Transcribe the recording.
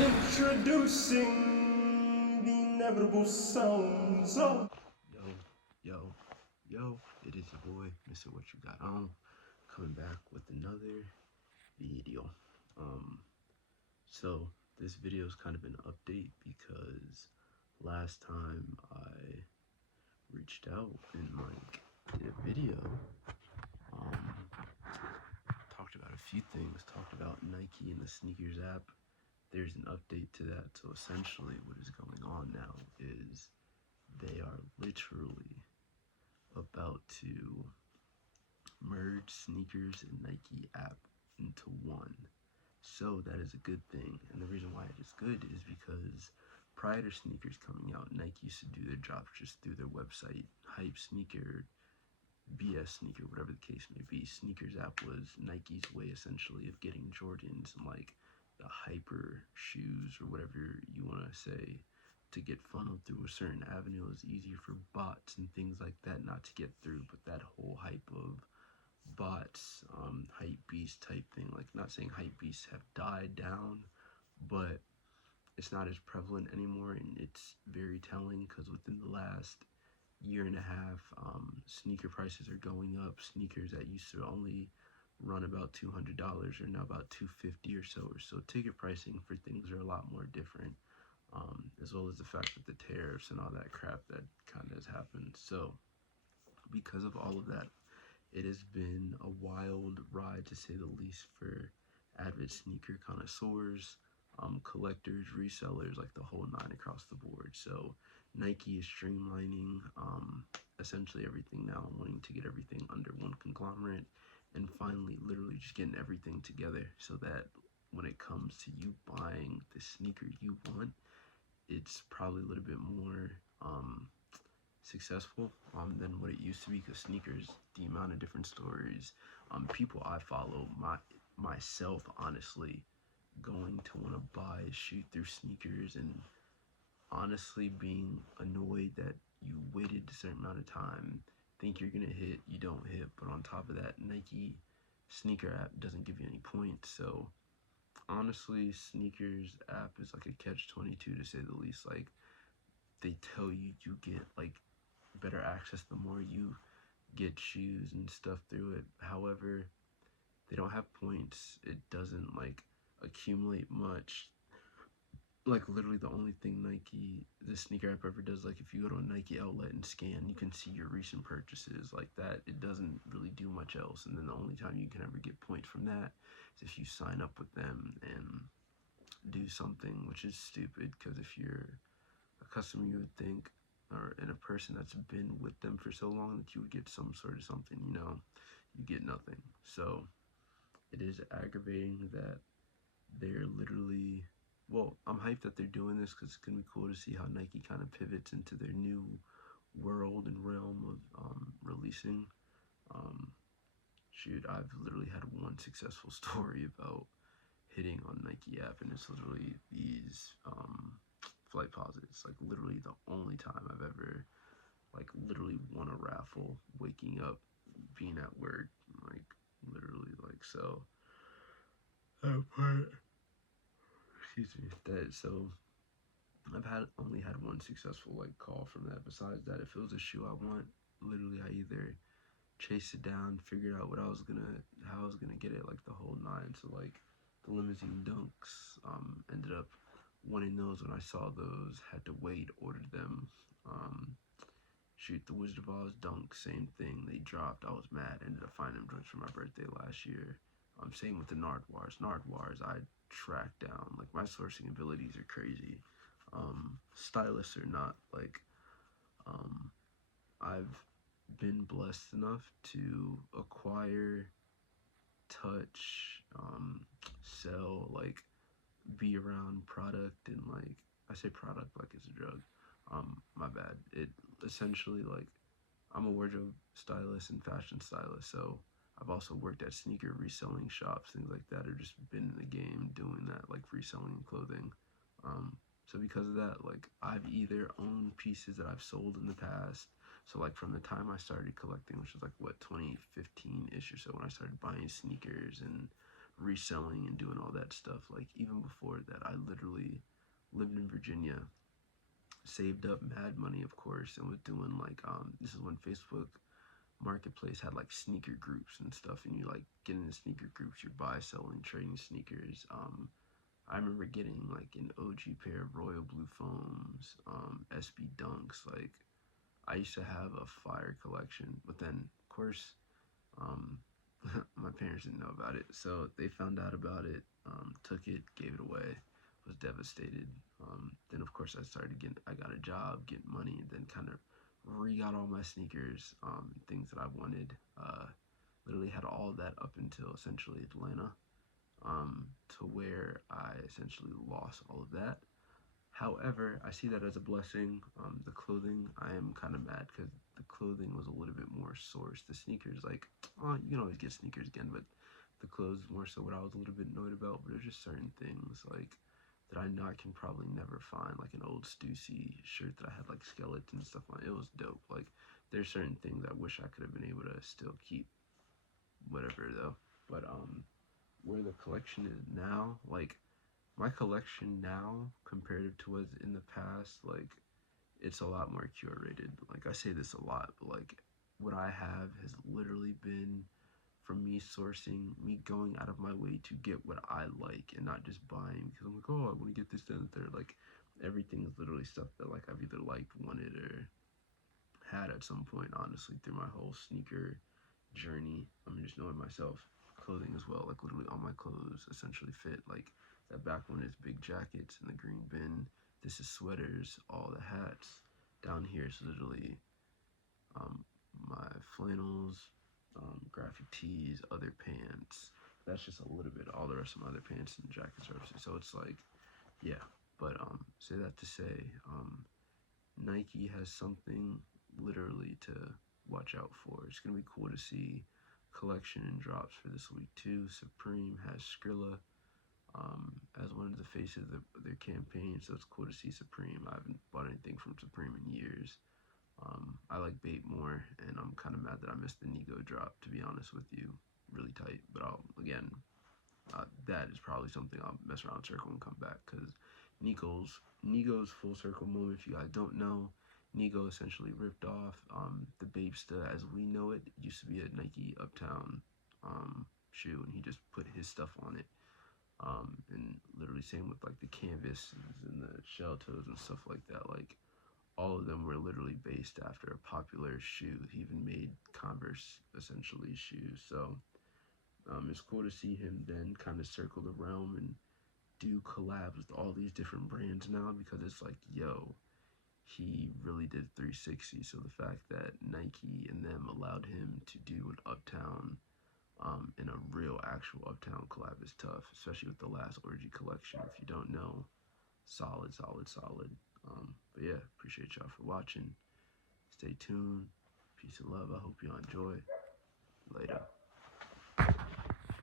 Introducing the inevitable sounds of. Yo, it is your boy, Mr. What You Got On, coming back with another video. So this video is kind of an update because last time I reached out and did a video, talked about a few things, talked about Nike and the Snkrs app. There's an update to that. So essentially what is going on now is they are literally about to merge Snkrs and Nike app into one. So that is a good thing. And the reason why it is good is because prior to Snkrs coming out, Nike used to do their job just through their website. Hype sneaker, BS sneaker, whatever the case may be. Snkrs app was Nike's way essentially of getting Jordans and like the hyper shoes or whatever you want to say to get funneled through a certain avenue. It was easier for bots and things like that not to get through, but that whole hype of bots, hype beast type thing, like not saying hype beasts have died down, but it's not as prevalent anymore, and it's very telling because within the last year and a half, sneaker prices are going up. Sneakers that used to only run about $200 are now about $250 or so. Ticket pricing for things are a lot more different, as well as the fact that the tariffs and all that crap that kind of has happened. So because of all of that, it has been a wild ride to say the least for avid sneaker connoisseurs, collectors, resellers, like the whole nine across the board. So Nike is streamlining essentially everything now, wanting to get everything under one conglomerate and finally literally just getting everything together so that when it comes to you buying the sneaker you want, it's probably a little bit more successful than what it used to be, because sneakers, the amount of different stories, people I follow, myself honestly, going to want to buy a shoe through sneakers and honestly being annoyed that you waited a certain amount of time, think you're gonna hit, you don't hit, but on top of that, Nike sneaker app doesn't give you any points. So honestly, Snkrs app is like a catch-22 to say the least. Like, they tell you you get like better access the more you get shoes and stuff through it. However, they don't have points. It doesn't like accumulate much. Like literally the only thing Nike, the sneaker app ever does, like if you go to a Nike outlet and scan, you can see your recent purchases like that. It doesn't really do much else. And then the only time you can ever get points from that is if you sign up with them and do something, which is stupid because if you're a customer, you would think, or in a person that's been with them for so long, that you would get some sort of something. You get nothing. So it is aggravating that they're literally, well, I'm hyped that they're doing this because it's gonna be cool to see how Nike kind of pivots into their new world and realm of releasing. um, Shoot, I've literally had one successful story about hitting on Nike app, and it's literally these flight posits. Like literally the only time I've ever like literally won a raffle, waking up, being at work, like literally, like, so that part, excuse me, that, so I've only had one successful like call from that. Besides that, if it was a shoe I want, literally I either chased it down, figured out how I was gonna get it, like the whole nine. So like the limousine dunks, ended up wanting those when I saw those, had to wait, ordered them. Shoot, the Wizard of Oz dunk, same thing. They dropped. I was mad. Ended up finding them joints for my birthday last year. Same with the Nardwars. Nardwars, I tracked down. Like my sourcing abilities are crazy. Stylists or not, like, I've been blessed enough to acquire, touch, sell, like, be around product, and like I say product like it's a drug. My bad. It essentially, like, I'm a wardrobe stylist and fashion stylist, so I've also worked at sneaker reselling shops, things like that, or just been in the game doing that, like reselling clothing. So because of that, like, I've either owned pieces that I've sold in the past. So like from the time I started collecting, which was like what, 2015-ish or so, when I started buying sneakers and reselling and doing all that stuff. Like even before that, I literally lived in Virginia, saved up mad money, of course, and was doing like this is when Facebook Marketplace had like sneaker groups and stuff, and you like get into sneaker groups, you're buy, selling, trading sneakers. I remember getting like an OG pair of Royal Blue Foams, SB Dunks. Like I used to have a fire collection, but then of course, um, my parents didn't know about it, so they found out about it, took it, gave it away, was devastated. Then of course I got a job, getting money, and then kind of re-got all my sneakers, things that I wanted. Literally had all that up until essentially Atlanta, to where I essentially lost all of that. However, I see that as a blessing. The clothing, I am kind of mad because the clothing was a little bit more sourced. The sneakers, like, oh, you can always get sneakers again, but the clothes more so what I was a little bit annoyed about. But there's just certain things like that I know I can probably never find, like an old Stussy shirt that I had like skeletons and stuff on. It was dope. Like there's certain things I wish I could have been able to still keep. Whatever though. But where the collection is now, like my collection now compared to what's in the past, like it's a lot more curated. Like I say this a lot, but like what I have has literally been from me sourcing, me going out of my way to get what I like and not just buying because I'm like, oh, I want to get this, then third. Like everything is literally stuff that like I've either liked, wanted, or had at some point. Honestly, through my whole sneaker journey, I mean, just knowing myself, clothing as well. Like literally, all my clothes essentially fit. Like that back one is big jackets in the green bin. This is sweaters, all the hats. Down here is literally my flannels, graphic tees, other pants. That's just a little bit. All the rest of my other pants and jackets are upstairs. So it's like, yeah. But say that to say, Nike has something literally to watch out for. It's gonna be cool to see collection and drops for this week too. Supreme has Skrilla as one of the faces of their campaign, so it's cool to see Supreme. I haven't bought anything from Supreme in years. I like Bait more, and I'm kind of mad that I missed the Nigo drop, to be honest with you. Really tight, but that is probably something I'll mess around circle and come back, because Nigo's full circle moment, if you guys don't know, Nigo essentially ripped off the Babesta as we know it. It used to be a Nike Uptown shoe, and he just put his stuff on it. And literally same with like the canvases and the shell toes and stuff like that. Like all of them were literally based after a popular shoe. He even made Converse essentially shoes. So it's cool to see him then kind of circle the realm and do collabs with all these different brands now, because it's like, yo, he really did 360. So the fact that Nike and them allowed him to do an Uptown and a real actual Uptown collab is tough, especially with the last Orgy collection. If you don't know, solid, solid, solid. But yeah, appreciate y'all for watching. Stay tuned. Peace and love. I hope y'all enjoy. Later.